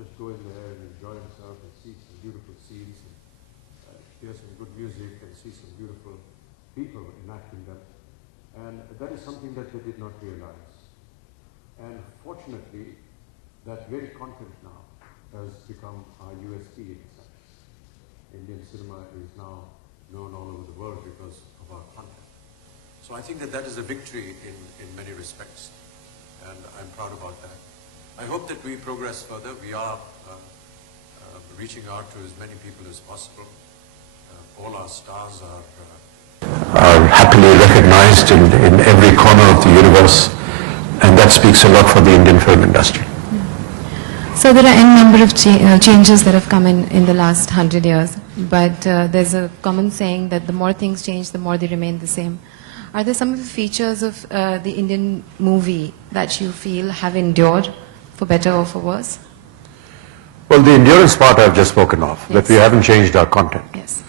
just go in there and enjoy himself and see some beautiful scenes and hear some good music and see some beautiful people enacting them. And that is something that they did not realize. And fortunately, that very content now has become our USP in a sense. Indian cinema is now known all over the world because of our content. So I think that that is a victory in many respects, and I'm proud about that. I hope that we progress further. We are reaching out to as many people as possible. All our stars are happily recognized in every corner of the universe, and that speaks a lot for the Indian film industry. So there are n number of changes that have come in the last 100 years, but there's a common saying that the more things change, the more they remain the same. Are there some of the features of the Indian movie that you feel have endured, for better or for worse? Well, the endurance part I've just spoken of, yes. that we haven't changed our content. Yes.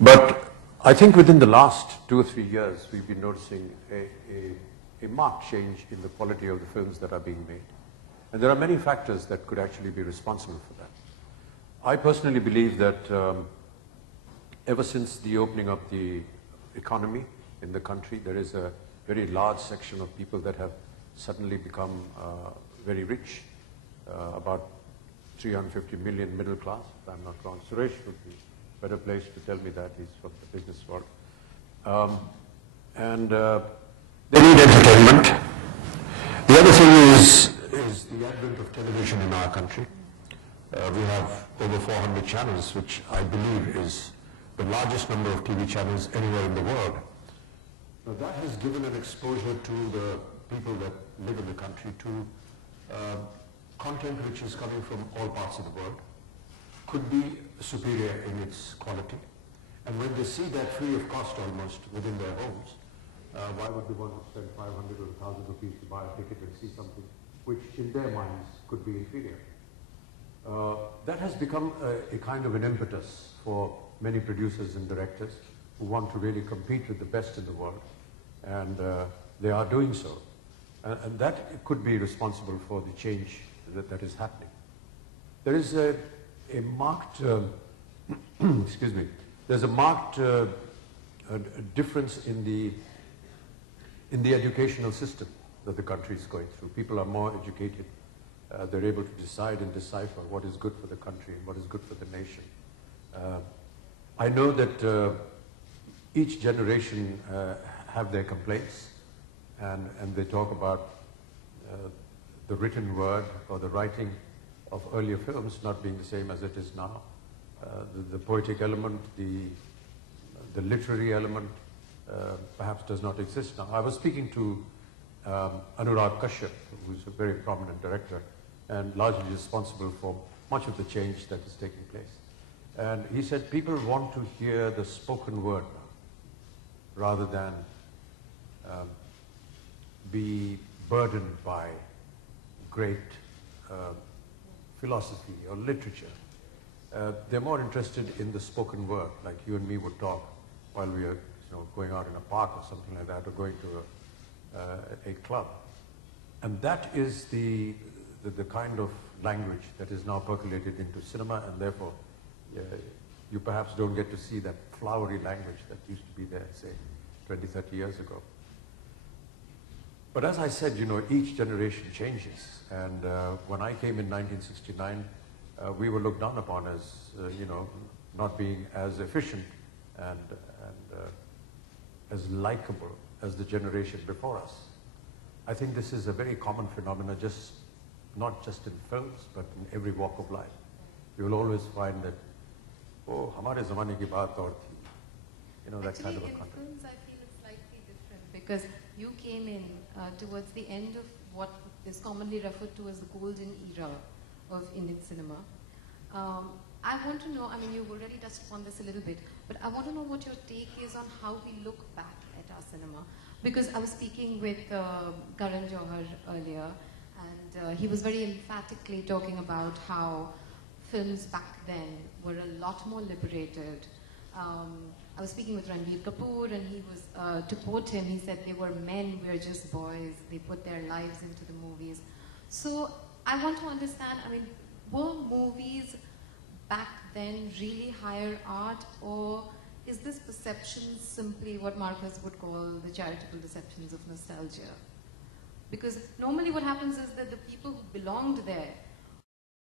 But I think within the last 2 or 3 years, we've been noticing a marked change in the quality of the films that are being made. And there are many factors that could actually be responsible for that. I personally believe that ever since the opening of the economy in the country, there is a very large section of people that have suddenly become very rich, about 350 million middle class, if I'm not wrong. Suresh would be a better place to tell me that, he's from the business world. They need entertainment. The other thing is the advent of television in our country. We have over 400 channels, which I believe is the largest number of TV channels anywhere in the world. Now that has given an exposure to the people that live in the country to content which is coming from all parts of the world, could be superior in its quality. And when they see that free of cost almost within their homes, why would they want to spend 500 or 1,000 rupees to buy a ticket and see something which in their minds could be inferior? That has become a kind of an impetus for many producers and directors who want to really compete with the best in the world, and they are doing so. And that could be responsible for the change that is happening. There is a marked, excuse me, there's a marked difference in the educational system that the country is going through. People are more educated. They're able to decide and decipher what is good for the country and what is good for the nation. I know that each generation have their complaints, and they talk about the written word or the writing of earlier films not being the same as it is now. The poetic element, the literary element perhaps does not exist now. I was speaking to Anurag Kashyap, who's a very prominent director and largely responsible for much of the change that is taking place. And he said people want to hear the spoken word now, rather than be burdened by great philosophy or literature. They're more interested in the spoken word, like you and me would talk while we are going out in a park or something like that, or going to a club. And that is the kind of language that is now percolated into cinema, and therefore you perhaps don't get to see that flowery language that used to be there, say, 20, 30 years ago. But as I said, each generation changes. And when I came in 1969, we were looked down upon as, not being as efficient and as likable as the generation before us. I think this is a very common phenomenon, not just in films, but in every walk of life. You will always find that, oh, hamare zamane ki baat aur thi. That Actually, kind of a in content. films, I feel it's slightly different because you came in towards the end of what is commonly referred to as the golden era of Indian cinema. I want to know, you've already touched upon this a little bit, but I want to know what your take is on how we look back at our cinema. Because I was speaking with Karan Johar earlier, and he was very emphatically talking about how films back then were a lot more liberated. I was speaking with Ranbir Kapoor, and he was, to quote him, he said they were men, we're just boys, they put their lives into the movies. So I want to understand, were movies back then really higher art, or is this perception simply what Marcus would call the charitable deceptions of nostalgia? Because normally what happens is that the people who belonged there